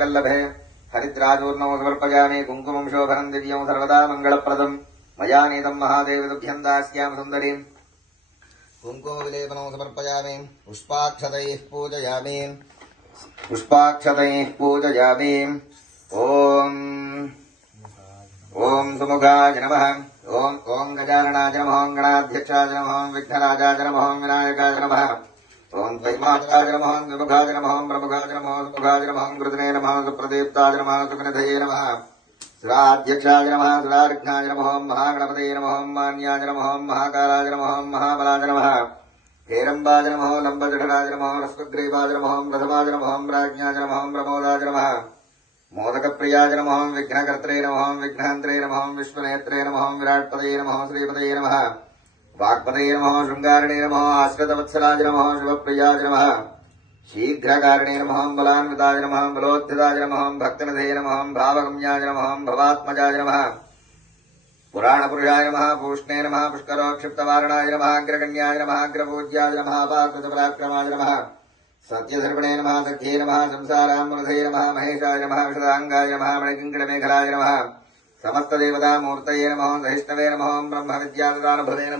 वल्लभे हरिद्राचूर्णं समर्पयामि कुङ्कुमं शोभनं दिव्यं सर्वदा मङ्गलप्रदं मया नीतं महादेव तुभ्यं दास्यामि सुन्दरीं कुङ्कुमविलेपनं समर्पयामि पुष्पाक्षतैः पूजयामि ॐ सुमुखाय नमः ॐ गजाननाय नमः गणाध्यक्षाय नमः विघ्नराजाय नमः विनायकाय नमः ॐ वैमात्राय नमः विमुखाय नमः प्रमुखाय नमः सुमुखाय नमः कृतने नमः सुप्रदीप्ताय नमः सुखनिधये नमः सुराध्यक्षाय नमः सुरार्घ्नाय नमः महागणपतये नमः मान्याय नमः महाकालाय नमः महाबलाय नमः हेरम्बाय नमः लम्बजठराय नमः रस्वग्रीवाय नमः प्रथमाय नमः राज्ञाय नमः प्रमोदाय नमः मोदकप्रियाय नमः विघ्नकर्त्रे नमः विघ्नहन्त्रे नमः विश्वनेत्रे नमः विराट्पदये नमः श्रीपदये नमः वाक्पदये नमः शृङ्गारिणे नमः आश्रितवत्सलाय नमः शुभप्रियाय नमः शीघ्रकारिणे नमः बलान्विताय नमः बलोत्थिताय नमः भक्तनिधये नमः भावगम्याय नमः भवात्मजाय नमः पुराणपुरुषाय नमः पूष्णे नमः पुष्करोक्षिप्तवारणाय नमः अग्रगण्याय नमः अग्रपूज्याय नमः अपाकृतपराक्रमाय नमः सत्यधर्मणे नमः सख्ये नमः संसारामृधये नमः महेशाय नमः विशदाङ्गाय नमः मणिकिङ्कणमेखलाय नमः समस्तदेवतामूर्तये नमः सहिष्णवे नमः ब्रह्मविद्यादानुभवे नमः